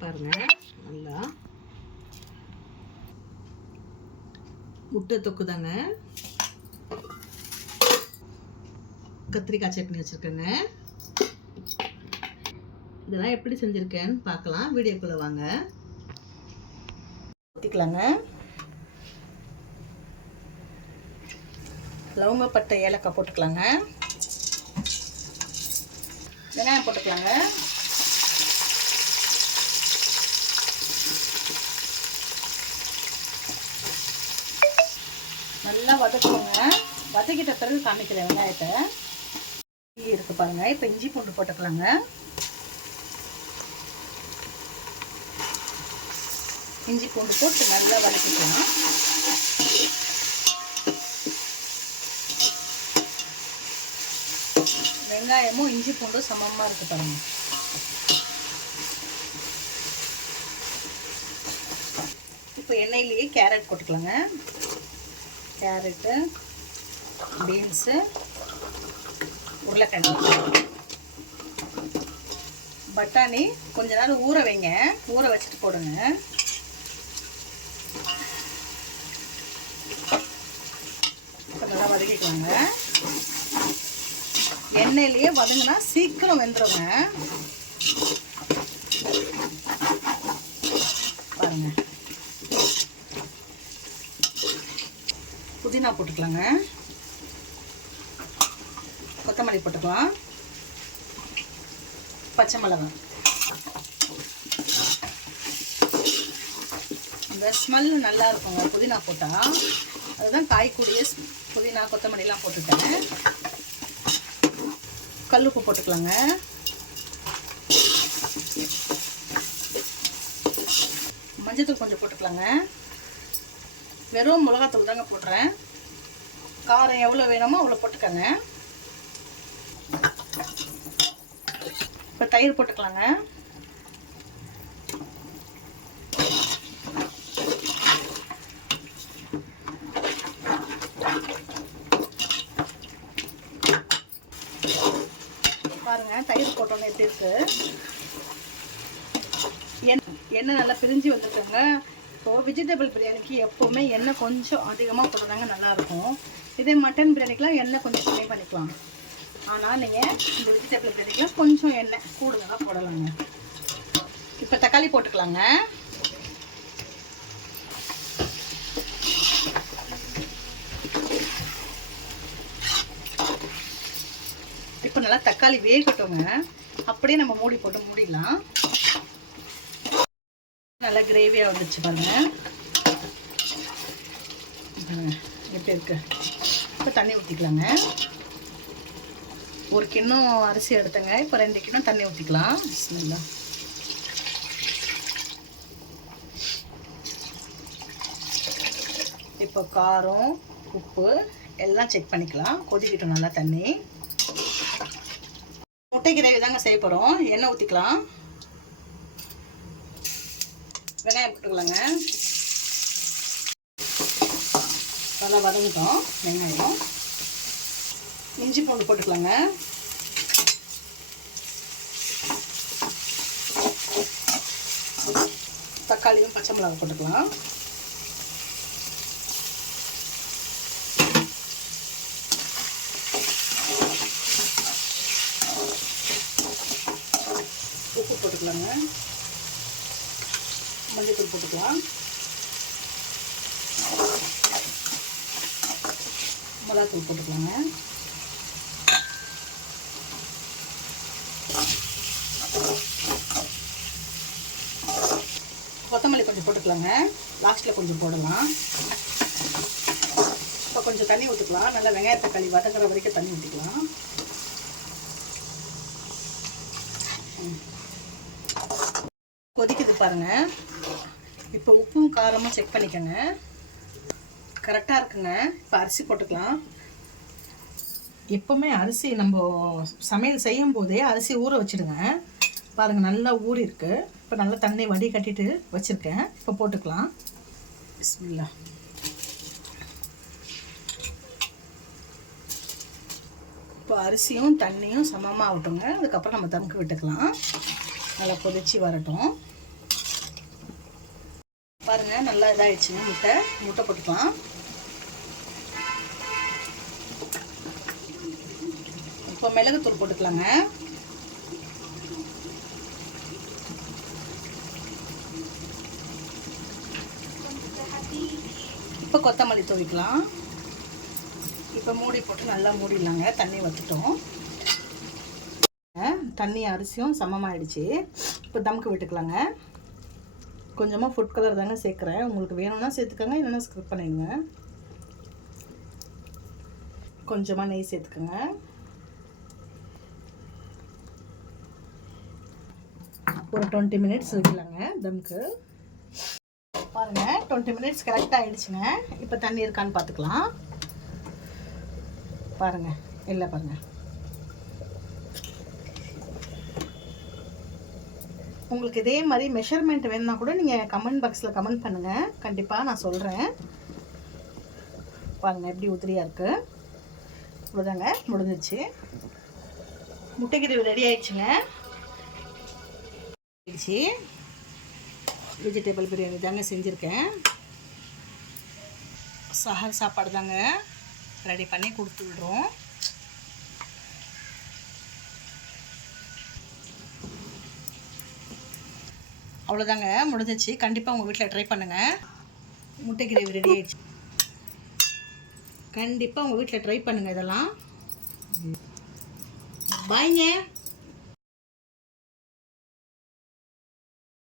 பாருங்க, நல்லா முட்டை தொக்கு தாங்க. கத்திரிக்காய் சட்னி வச்சுருக்கேங்க. இதெல்லாம் எப்படி செஞ்சுருக்கேன்னு பார்க்கலாம். வீடியோக்குள்ளே வாங்க. ஊற்றிக்கலாங்க. லவங்கப்பட்டை ஏலக்காய் போட்டுக்கலாங்க. வெங்காயம் போட்டுக்கலாங்க. நல்லா வதக்குவோங்க. வதக்கிட்ட பிறகு காமிக்கிறேன் வெங்காயத்தை. இருக்கு பாருங்க. இப்போ இஞ்சி பூண்டு போட்டுக்கலாங்க. இஞ்சி பூண்டு போட்டு நல்லா வதக்கிக்கலாம். வெங்காயமும் இஞ்சி பூண்டும் சமமாக இருக்கு பாருங்க. இப்போ எண்ணெயிலேயே கேரட் போட்டுக்கலாங்க. கேரட்டு, பீன்ஸு, உருளைக்கிழங்கு, பட்டாணி கொஞ்ச நேரம் ஊற வைங்க. ஊற வச்சுட்டு போடுங்க. நல்லா வதக்கிக்கலாங்க. எண்ணெயிலேயே வதங்கினா சீக்கிரம் வெந்துருங்க. பாருங்க. புதினா போட்டுக்கலாங்க. கொத்தமல்லி போட்டுக்கலாம். பச்சை மிளகாய். அந்த ஸ்மெல் நல்லா இருக்குங்க புதினா போட்டால். அதுதான் காய்க்கூடிய புதினா கொத்தமல்லிலாம் போட்டுட்டேன். கல்லுப்பு போட்டுக்கலாங்க. மஞ்சத்தூள் கொஞ்சம் போட்டுக்கலாங்க. வெறும் மிளகாத்தூள் தாங்க போடுறேன். காரம் எவ்வளோ வேணுமோ அவ்வளோ போட்டுக்கோங்க. இப்போ தயிர் போட்டுக்கலாங்க. பாருங்க தயிர் போட்டோன்னு எப்படி இருக்கு. எண்ணெய் நல்லா பிரிஞ்சு வந்துருக்குங்க. ஸோ வெஜிடபிள் பிரியாணிக்கு எப்போவுமே எண்ணெய் கொஞ்சம் அதிகமாக போடுறாங்க, நல்லாயிருக்கும். இதே மட்டன் பிரியாணிக்கெலாம் எண்ணெய் கொஞ்சம் கம்மி பண்ணிக்கலாம். ஆனால் நீங்கள் இந்த வெஜிடபிள் பிரியாணிக்கெலாம் கொஞ்சம் எண்ணெய் கூடுதலாக போடலாங்க. இப்போ தக்காளி போட்டுக்கலாங்க. இப்போ நல்லா தக்காளி வேகட்டுங்க. அப்படியே நம்ம மூடி போட்டு மூடிடலாம். நல்லா கிரேவியாக வந்துச்சு பாருங்க. எப்படி இருக்கு. இப்போ தண்ணி ஊற்றிக்கலாங்க. ஒரு கிண்ணம் அரிசி எடுத்துங்க. இப்போ 2 கிண்ணம் தண்ணி ஊற்றிக்கலாம். பிஸ்மில்லா. இப்போ காரம் உப்பு எல்லாம் செக் பண்ணிக்கலாம். கொதிக்கிட்டோம் நல்லா தண்ணி. முட்டை கிரேவி தாங்க செய்ய போகிறோம். எண்ணெய் ஊற்றிக்கலாம். வெங்காயம் போட்டுக்கலாங்க. நல்லா வதங்கிட்டோம் வெங்காயம். இஞ்சி பூண்டு போட்டுக்கலாங்க. தக்காளியும் பச்சை மிளகாய் போட்டுக்கலாம். உப்பு போட்டுக்கலாங்க. மஞ்சத்தூள் போட்டுக்கலாம். மிளகாத்தூள் போட்டுக்கலாங்க. கொத்தமல்லி கொஞ்சம் போட்டுக்கலாங்க. லாஸ்ட்டில் கொஞ்சம் போடலாம். இப்போ கொஞ்சம் தண்ணி ஊற்றிக்கலாம். நல்லா வெங்காய தக்காளி வதங்குற வரைக்கும் தண்ணி ஊற்றிக்கலாம். கொதிக்குது பாருங்கள். இப்போ உப்பும் காரமும் செக் பண்ணிக்கோங்க. கரெக்டாக இருக்குங்க. இப்போ அரிசி போட்டுக்கலாம். எப்போவுமே அரிசி நம்ம சமையல் செய்யும் போதே அரிசி ஊற வச்சுடுங்க. பாருங்கள் நல்லா ஊறி இருக்கு. இப்போ நல்லா தண்ணி வடி கட்டிட்டு வச்சுருக்கேன். இப்போ போட்டுக்கலாம். பிஸ்மில்லா. இப்போ அரிசியும் தண்ணியும் சமமாக ஆகட்டுங்க. அதுக்கப்புறம் நம்ம தம்க்கு விட்டுக்கலாம். நல்லா கொதிச்சு வரட்டும். பாருங்கள், நல்லா இதாகிடுச்சுங்க. முட்டை போட்டுக்கலாம். இப்போ மிளகுத்தூள் போட்டுக்கலாங்க. இப்போ கொத்தமல்லி தூவிக்கலாம். இப்போ மூடி போட்டு நல்லா மூடிடலாங்க. தண்ணி வற்றிட்டோம். தண்ணி அரிசியும் சமமாகிடுச்சு. இப்போ தம்க்கு விட்டுக்கலாங்க. கொஞ்சமாக ஃபுட் கலர் தாங்க சேர்க்குறேன். உங்களுக்கு வேணும்னா சேர்த்துக்கோங்க, இல்லைன்னா ஸ்கிப் பண்ணிடுங்க. கொஞ்சமாக நெய் சேர்த்துக்கோங்க. ஒரு 20 மினிட்ஸ் வைக்கலாங்க தம்க்கு. பாருங்கள், 20 மினிட்ஸ் கரெக்டாக ஆகிடுச்சுங்க. இப்போ தண்ணி இருக்கான்னு பார்த்துக்கலாம். பாருங்கள், இல்லை பாருங்கள். உங்களுக்கு இதே மாதிரி மெஷர்மெண்ட் வேணும்னா கூட நீங்கள் கமெண்ட் பாக்ஸில் கமெண்ட் பண்ணுங்கள். கண்டிப்பாக நான் சொல்கிறேன். பாருங்கள் எப்படி உதிரியாக இருக்குது. இவ்வளோதாங்க, முடிஞ்சிச்சு. முட்டை கிரேவி ரெடி ஆயிடுச்சுங்க. வெஜிடபிள் பிரியாணி தாங்க செஞ்சுருக்கேன். சஹர் சாப்பாடு தாங்க ரெடி பண்ணி கொடுத்து விடுறோம். அவ்வளோதாங்க, முடிஞ்சிச்சு. கண்டிப்பாக உங்கள் வீட்டில் ட்ரை பண்ணுங்கள். முட்டை கிரேவி ரெடி ஆயிடுச்சு. கண்டிப்பாக உங்கள் வீட்டில் ட்ரை பண்ணுங்கள். இதெல்லாம் பாய்ங்க.